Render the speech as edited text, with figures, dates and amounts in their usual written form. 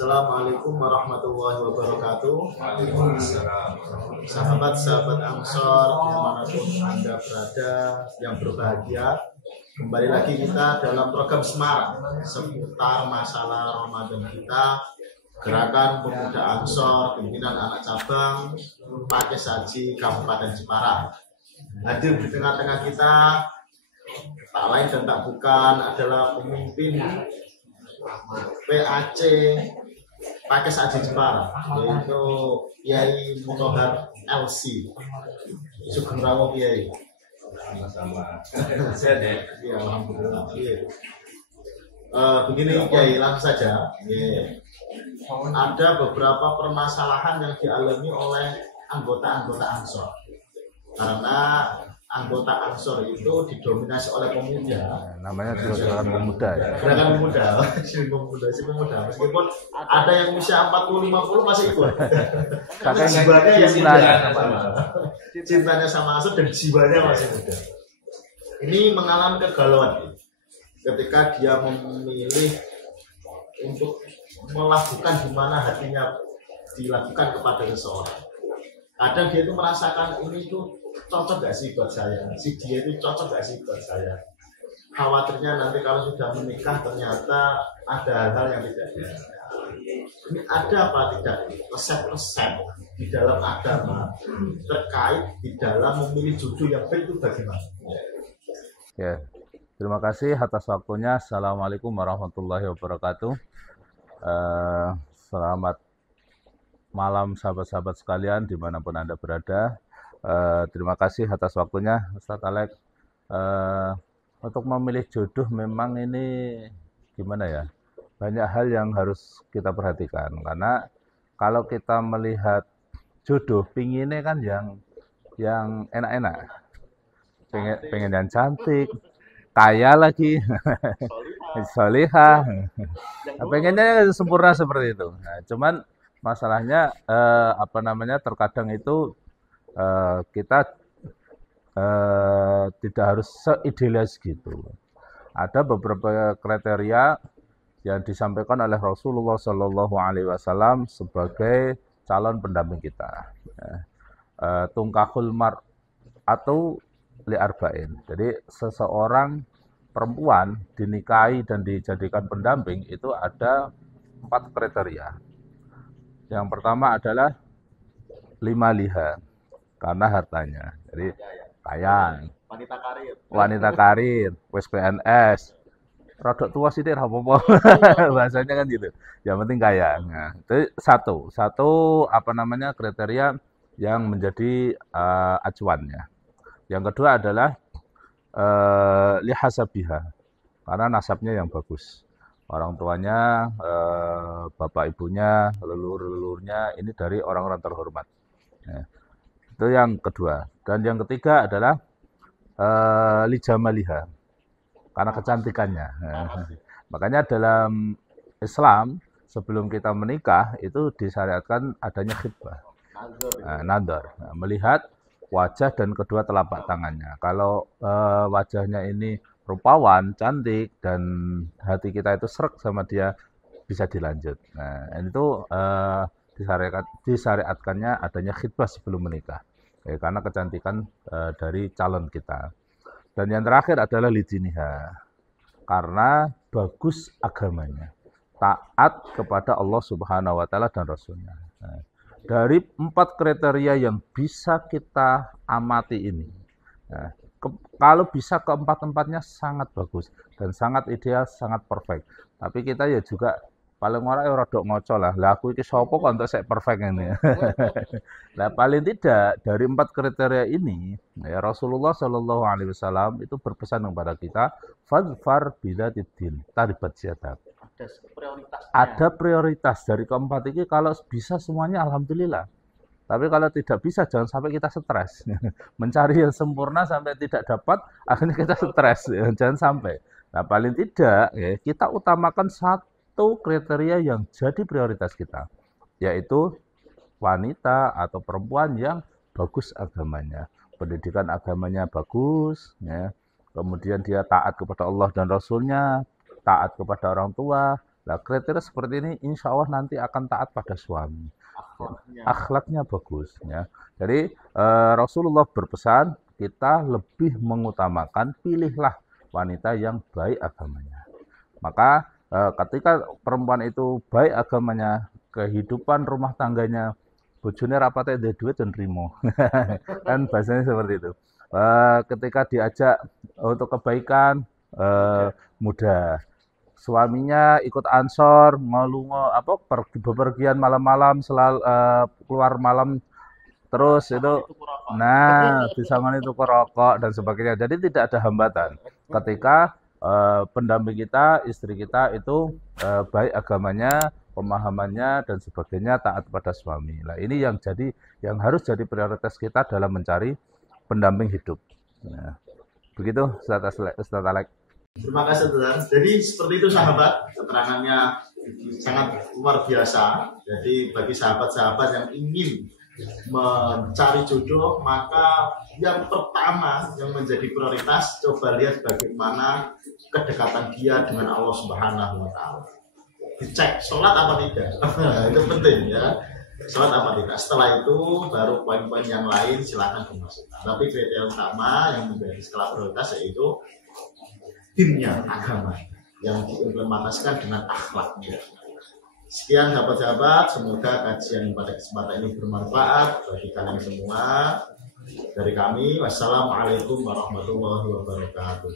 Assalamualaikum warahmatullahi wabarakatuh. Sahabat-sahabat Ansor dimanapun Anda berada yang berbahagia, kembali lagi kita dalam program Semarang seputar masalah Ramadan kita. Gerakan Pemuda Ansor, pimpinan anak cabang Pakis Haji Kabupaten Jepara. Hadir di tengah-tengah kita tak lain dan tak bukan adalah pemimpin PAC Pakis Haji Jepara, yaitu Kiai Mutohar LC Sugeng Rawuh Kiai. Sama-sama. Sehat ya? Iya, alhamdulillah. Begini Kiai, langsung saja. Ada beberapa permasalahan yang dialami oleh anggota-anggota Ansor. Karena anggota Ansor itu didominasi oleh pemuda. Namanya gerakan pemuda ya. Gerakan pemuda, si pemuda. Meskipun ada yang usia 40-50 masih ikut. Tapi jiwanya yang cintanya sama Ansor dan jiwanya masih muda. Ini mengalami kegalauan ketika dia memilih untuk melakukan di mana hatinya dilakukan kepada seseorang. Kadang dia itu merasakan ini tuh cocok gak sih buat saya, si dia itu cocok gak sih buat saya. Khawatirnya nanti kalau sudah menikah ternyata ada hal-hal yang tidak biasa. Ini ada apa tidak resep-resep di dalam agama terkait di dalam memilih jodoh yang baik itu bagaimana? Ya, terima kasih atas waktunya. Assalamualaikum warahmatullahi wabarakatuh. Selamat malam sahabat-sahabat sekalian dimanapun Anda berada. Terima kasih atas waktunya Ustadz Alex. Untuk memilih jodoh memang ini gimana ya, banyak hal yang harus kita perhatikan. Karena kalau kita melihat jodoh, pinginnya kan yang enak-enak, pengen yang cantik, kaya lagi, solihah, pengennya sempurna seperti itu. Nah, cuman masalahnya terkadang itu kita tidak harus seidealis gitu. Ada beberapa kriteria yang disampaikan oleh Rasulullah Shallallahu Alaihi Wasallam sebagai calon pendamping kita. Tungkahul mar atau li'arba'in. Jadi seseorang perempuan dinikahi dan dijadikan pendamping itu ada 4 kriteria. Yang pertama adalah 5 liha, karena hartanya. Jadi kaya, wanita karir, wis PNS, rodok tua sih apa-apa. Bahasanya kan gitu. Yang penting kaya. Nah, itu satu kriteria yang menjadi acuannya. Yang kedua adalah lihasabiha, karena nasabnya yang bagus. Orang tuanya, bapak ibunya, leluhur-leluhurnya ini dari orang-orang terhormat. Ya, itu yang kedua. Dan yang ketiga adalah lijamaliha, karena kecantikannya. Makanya dalam Islam sebelum kita menikah itu disyariatkan adanya khitbah, nadhar, melihat wajah dan kedua telapak tangannya. Kalau wajahnya ini rupawan, cantik, dan hati kita itu srek sama dia, bisa dilanjut. Nah, itu disyariatkannya adanya khitbah sebelum menikah, karena kecantikan dari calon kita. Dan yang terakhir adalah lidiniha, karena bagus agamanya, taat kepada Allah Subhanahu wa Ta'ala dan Rasulnya. Nah, dari 4 kriteria yang bisa kita amati ini, nah, kalau bisa keempat-empatnya sangat bagus dan sangat ideal, sangat perfect. Tapi kita ya juga paling ora ya rodok ngoco lah. Lah aku iki sapa kok untuk sek perfect ini. Nah, paling tidak dari 4 kriteria ini, ya Rasulullah Shallallahu Alaihi Wasallam itu berpesan kepada kita, fadfar bidzatid, taribat yadak. Ada prioritas dari keempat ini. Kalau bisa semuanya alhamdulillah. Tapi kalau tidak bisa jangan sampai kita stres. Mencari yang sempurna sampai tidak dapat, akhirnya kita stres. Jangan sampai. Nah, paling tidak ya, kita utamakan satu kriteria yang jadi prioritas kita, yaitu wanita atau perempuan yang bagus agamanya, pendidikan agamanya bagus, ya. Kemudian dia taat kepada Allah dan Rasulnya, taat kepada orang tua, Nah, kriteria seperti ini insya Allah nanti akan taat pada suami. Akhlaknya bagus ya. Jadi Rasulullah berpesan kita lebih mengutamakan pilihlah wanita yang baik agamanya. Maka ketika perempuan itu baik agamanya, kehidupan rumah tangganya, bojone rapate ndek duit dan rimo. Kan bahasanya seperti itu. Ketika diajak untuk kebaikan mudah. Suaminya ikut ansor, bepergian malam-malam, selalu keluar malam terus itu, nah disangoni tuku rokok dan sebagainya. Jadi tidak ada hambatan ketika pendamping kita, istri kita itu baik agamanya, pemahamannya dan sebagainya, taat pada suami. Nah ini yang harus jadi prioritas kita dalam mencari pendamping hidup. Nah, begitu Ustaz Alek. Terima kasih Tuhan. Jadi seperti itu sahabat, keterangannya sangat luar biasa. Jadi bagi sahabat-sahabat yang ingin mencari jodoh, maka yang pertama yang menjadi prioritas, coba lihat bagaimana kedekatan dia dengan Allah Subhanahu wa Ta'ala. Dicek sholat apa tidak. Itu penting ya. Sholat apa tidak. Setelah itu baru poin-poin yang lain silakan dimasukkan. Tapi kriteria utama yang menjadi skala prioritas yaitu dinnya, agama yang diimplementasikan dengan akhlaknya. Sekian sahabat-sahabat, semoga kajian pada kesempatan ini bermanfaat bagi kalian semua. Dari kami, wassalamualaikum warahmatullahi wabarakatuh.